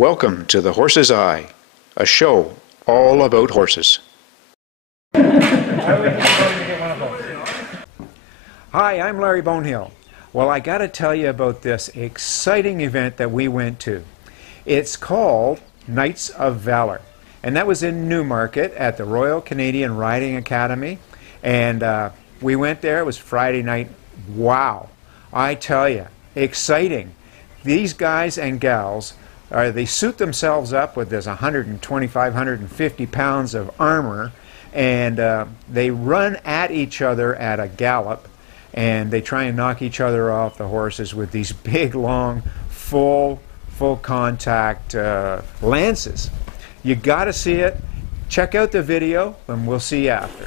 Welcome to The Horse's Eye, a show all about horses. Hi, I'm Larry Bonehill. Well, I got to tell you about this exciting event that we went to. It's called Knights of Valour, and that was in Newmarket at the Royal Canadian Riding Academy, and we went there. It was Friday night. Wow, I tell you, exciting. These guys and gals, they suit themselves up with this 125, 150 pounds of armor, and they run at each other at a gallop, and they try and knock each other off the horses with these big, long, full contact lances. You got to see it. Check out the video, and we'll see you after.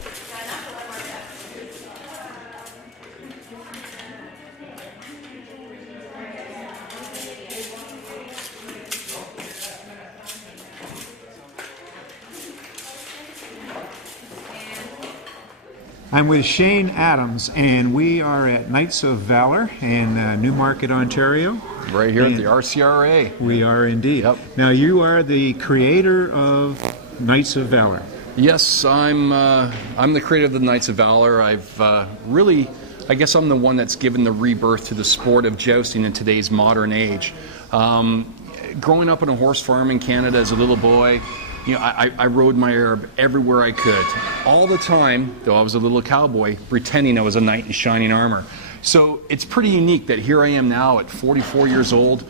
I'm with Shane Adams, and we are at Knights of Valour in Newmarket, Ontario. Right here at the RCRA. We are indeed. Yep. Now, you are the creator of Knights of Valour. Yes, I'm the creator of the Knights of Valour. I've I guess I'm the one that's given the rebirth to the sport of jousting in today's modern age. Growing up on a horse farm in Canada as a little boy, you know, I rode my Arab everywhere I could, all the time, though I was a little cowboy, pretending I was a knight in shining armor. So it's pretty unique that here I am now at 44 years old,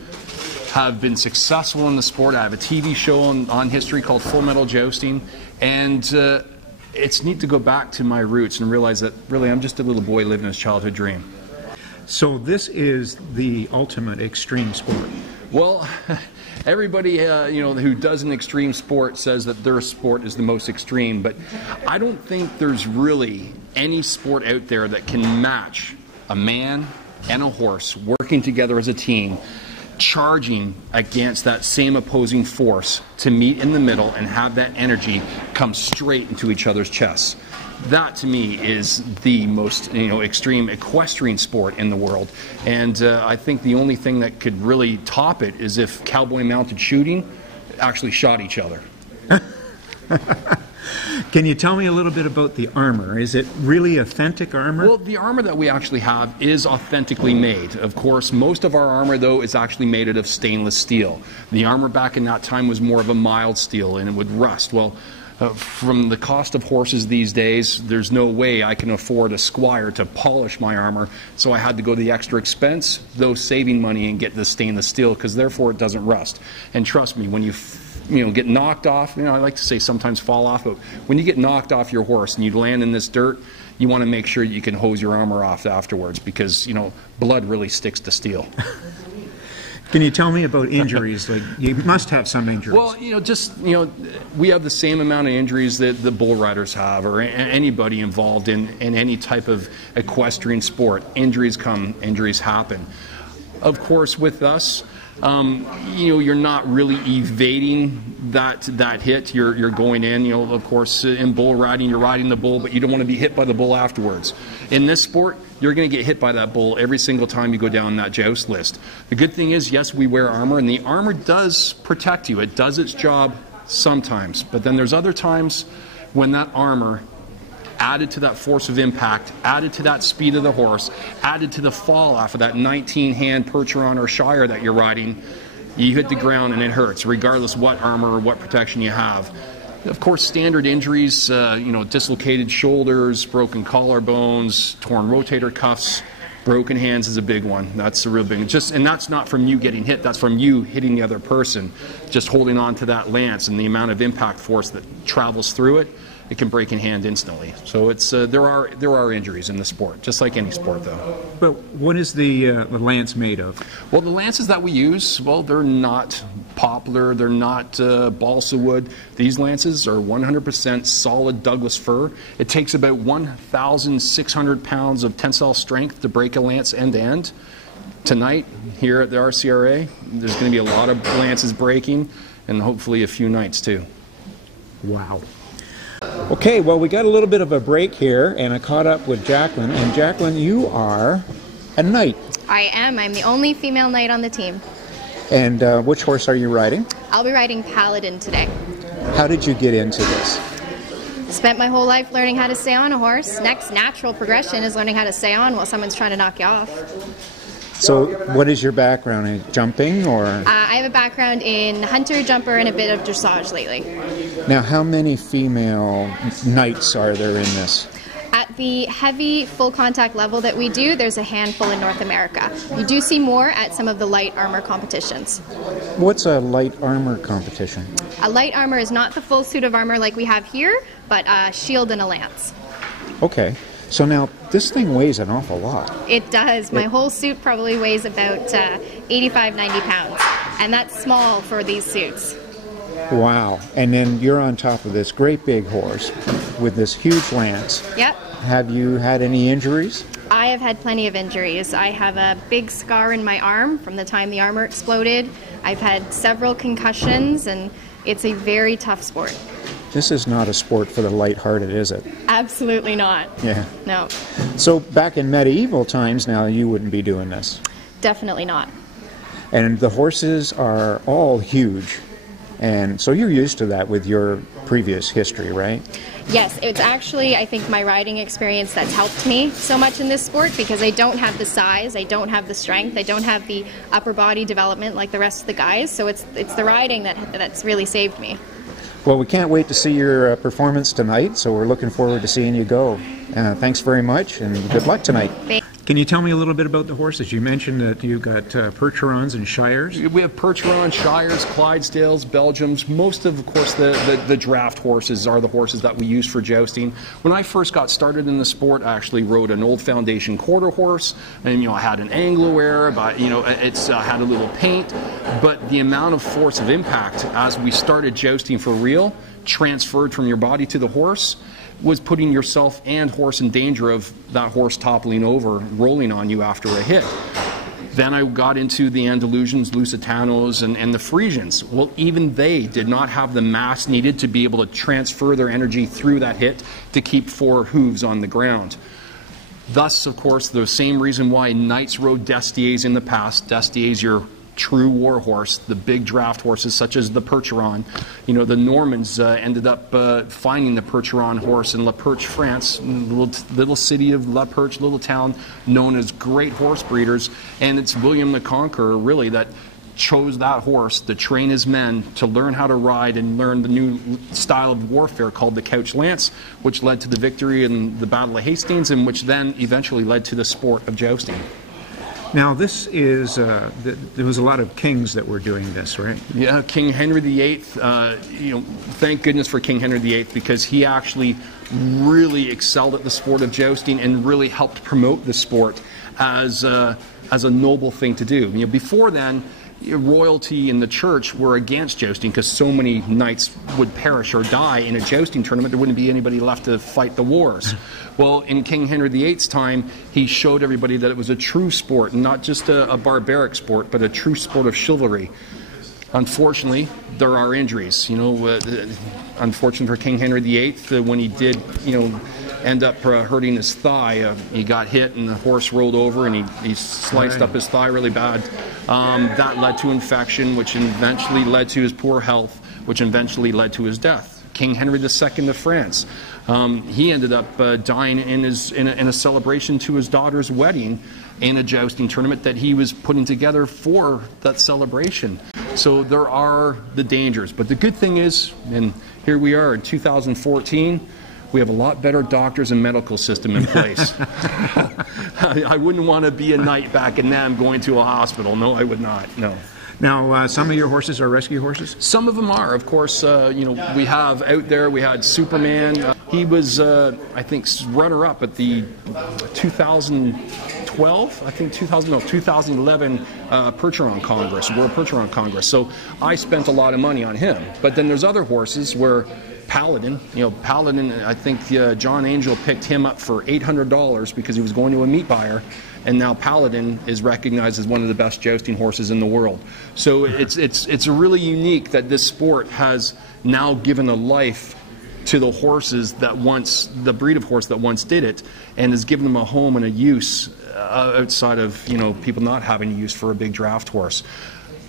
have been successful in the sport. I have a TV show on history called Full Metal Jousting, and it's neat to go back to my roots and realize that really I'm just a little boy living his childhood dream. So this is the ultimate extreme sport. Well, everybody who does an extreme sport says that their sport is the most extreme, but I don't think there's really any sport out there that can match a man and a horse working together as a team, charging against that same opposing force to meet in the middle and have that energy come straight into each other's chests. That to me is the most extreme equestrian sport in the world, and I think the only thing that could really top it is if cowboy mounted shooting actually shot each other. Can you tell me a little bit about the armor? Is it really authentic armor? Well, the armor that we actually have is authentically made. Of course, most of our armor, though, is actually made out of stainless steel. The armor back in that time was more of a mild steel, and it would rust. Well, from the cost of horses these days, there's no way I can afford a squire to polish my armor, so I had to go the extra expense, though saving money, and get the stainless steel, because therefore it doesn't rust. And trust me, when you get knocked off, I like to say sometimes fall off, but when you get knocked off your horse and you land in this dirt, you want to make sure you can hose your armor off afterwards, because blood really sticks to steel. Can you tell me about injuries? Like, you must have some injuries. Well, we have the same amount of injuries that the bull riders have, or anybody involved in any type of equestrian sport. Injuries come, injuries happen. Of course, with us, you're not really evading that hit. You're going in. Of course, in bull riding, you're riding the bull, but you don't want to be hit by the bull afterwards. In this sport, you're going to get hit by that bull every single time you go down that joust list. The good thing is, yes, we wear armor, and the armor does protect you. It does its job sometimes, but then there's other times when that armor, added to that force of impact, added to that speed of the horse, added to the fall off of that 19-hand Percheron or Shire that you're riding, you hit the ground and it hurts, regardless what armor or what protection you have. Of course, standard injuries, dislocated shoulders, broken collarbones, torn rotator cuffs, broken hands is a big one. That's a real big one. And that's not from you getting hit, that's from you hitting the other person, just holding on to that lance, and the amount of impact force that travels through it, it can break in hand instantly. So it's there are injuries in the sport, just like any sport, though. But what is the lance made of? Well, the lances that we use, they're not poplar, they're not balsa wood. These lances are 100% solid Douglas fir. It takes about 1,600 pounds of tensile strength to break a lance end to end. Tonight, here at the RCRA, there's going to be a lot of lances breaking, and hopefully a few nights too. Wow. Okay, well, we got a little bit of a break here, and I caught up with Jacqueline. And Jacqueline, you are a knight. I am. I'm the only female knight on the team. And which horse are you riding? I'll be riding Paladin today. How did you get into this? Spent my whole life learning how to stay on a horse. Next natural progression is learning how to stay on while someone's trying to knock you off. So what is your background in jumping or? I have a background in hunter, jumper, and a bit of dressage lately. Now, how many female knights are there in this? At the heavy full contact level that we do, there's a handful in North America. You do see more at some of the light armor competitions. What's a light armor competition? A light armor is not the full suit of armor like we have here, but a shield and a lance. Okay. So now, this thing weighs an awful lot. It does. My whole suit probably weighs about 85, 90 pounds. And that's small for these suits. Wow. And then you're on top of this great big horse with this huge lance. Yep. Have you had any injuries? I have had plenty of injuries. I have a big scar in my arm from the time the armor exploded. I've had several concussions, and it's a very tough sport. This is not a sport for the lighthearted, is it? Absolutely not. Yeah. No. So back in medieval times now, you wouldn't be doing this. Definitely not. And the horses are all huge. And so you're used to that with your previous history, right? Yes, it's actually, I think, my riding experience that's helped me so much in this sport because I don't have the size, I don't have the strength, I don't have the upper body development like the rest of the guys. So it's the riding that's really saved me. Well, we can't wait to see your performance tonight, so we're looking forward to seeing you go. Thanks very much, and good luck tonight. Can you tell me a little bit about the horses? You mentioned that you've got Percherons and Shires. We have Percherons, Shires, Clydesdales, Belgiums. Most of course, the draft horses are the horses that we use for jousting. When I first got started in the sport, I actually rode an old foundation quarter horse, and I had an Anglo-Arab. It's had a little paint, but the amount of force of impact as we started jousting for real transferred from your body to the horse was putting yourself and horse in danger of that horse toppling over, rolling on you after a hit. Then I got into the Andalusians, Lusitanos, and the Frisians. Well, even they did not have the mass needed to be able to transfer their energy through that hit to keep 4 hooves on the ground. Thus, of course, the same reason why knights rode Destiers in the past. Destiers, your true war horse, the big draft horses such as the Percheron. The Normans ended up finding the Percheron horse in La Perche, France, little city of La Perche, little town known as great horse breeders, and it's William the Conqueror really that chose that horse to train his men to learn how to ride and learn the new style of warfare called the couch lance, which led to the victory in the Battle of Hastings and which then eventually led to the sport of jousting. Now, this is, there was a lot of kings that were doing this, right? Yeah, King Henry VIII, thank goodness for King Henry VIII because he actually really excelled at the sport of jousting and really helped promote the sport as a noble thing to do. Before then, royalty and the church were against jousting because so many knights would perish or die in a jousting tournament, there wouldn't be anybody left to fight the wars. Well, in King Henry VIII's time, he showed everybody that it was a true sport, not just a barbaric sport, but a true sport of chivalry. Unfortunately, there are injuries. Unfortunately for King Henry VIII, when he did, end up hurting his thigh, he got hit and the horse rolled over and he sliced up his thigh really bad. That led to infection, which eventually led to his poor health, which eventually led to his death. King Henry II of France, he ended up dying in a celebration to his daughter's wedding in a jousting tournament that he was putting together for that celebration. So there are the dangers. But the good thing is, and here we are in 2014, we have a lot better doctors and medical system in place. I wouldn't want to be a knight back in them going to a hospital. No, I would not. No. Now, some of your horses are rescue horses? Some of them are. Of course, we have out there, we had Superman. He was, I think, runner-up at the 2011 Percheron Congress, World Percheron Congress. So I spent a lot of money on him. But then there's other horses where Paladin, I think John Angel picked him up for $800 because he was going to a meat buyer. And now Paladin is recognized as one of the best jousting horses in the world. So it's really unique that this sport has now given a life to the horses that once, the breed of horse that once did it, and has given them a home and a use outside of people not having a use for a big draft horse.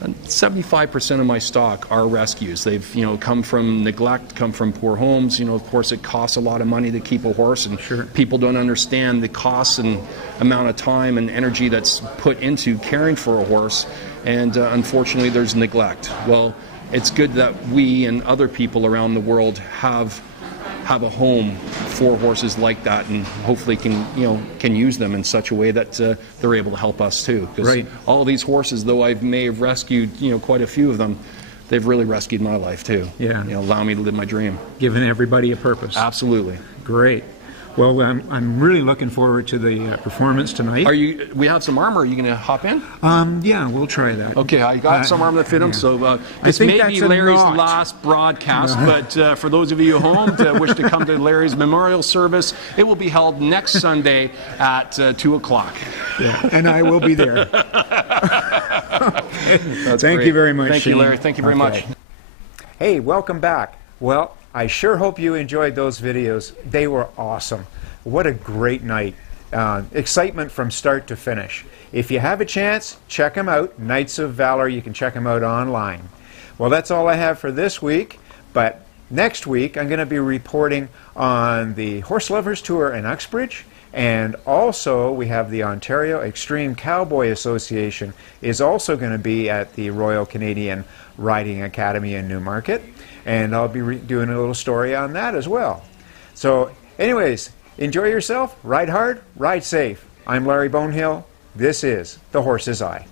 75% of my stock are rescues. They've, come from neglect, come from poor homes. Of course, it costs a lot of money to keep a horse, and Sure. people don't understand the costs and amount of time and energy that's put into caring for a horse. And unfortunately, there's neglect. Well, it's good that we and other people around the world have a home for horses like that, and hopefully can use them in such a way that they're able to help us too. Because Right. all these horses, though I may have rescued quite a few of them, they've really rescued my life too. Yeah. Allow me to live my dream. Giving everybody a purpose. Absolutely. Great. Well, I'm really looking forward to the performance tonight. We have some armor. Are you going to hop in? Yeah, we'll try that. Okay, I got some armor that fit him. Yeah. So this think may that's be a Larry's knot. last broadcast, but for those of you at home that wish to come to Larry's memorial service, it will be held next Sunday at 2 o'clock. Yeah, and I will be there. That's Thank great. you very much, Thank you, Shane. Larry. Thank you very much. Hey, welcome back. Well, I sure hope you enjoyed those videos. They were awesome. What a great night. Excitement from start to finish. If you have a chance, check them out. Knights of Valour, you can check them out online. Well, that's all I have for this week, but next week I'm going to be reporting on the Horse Lovers Tour in Uxbridge, and also we have the Ontario Extreme Cowboy Association is also going to be at the Royal Canadian Riding Academy in Newmarket, and I'll be doing a little story on that as well. So anyways, enjoy yourself, ride hard, ride safe. I'm Larry Bonehill. This is The Horse's Eye.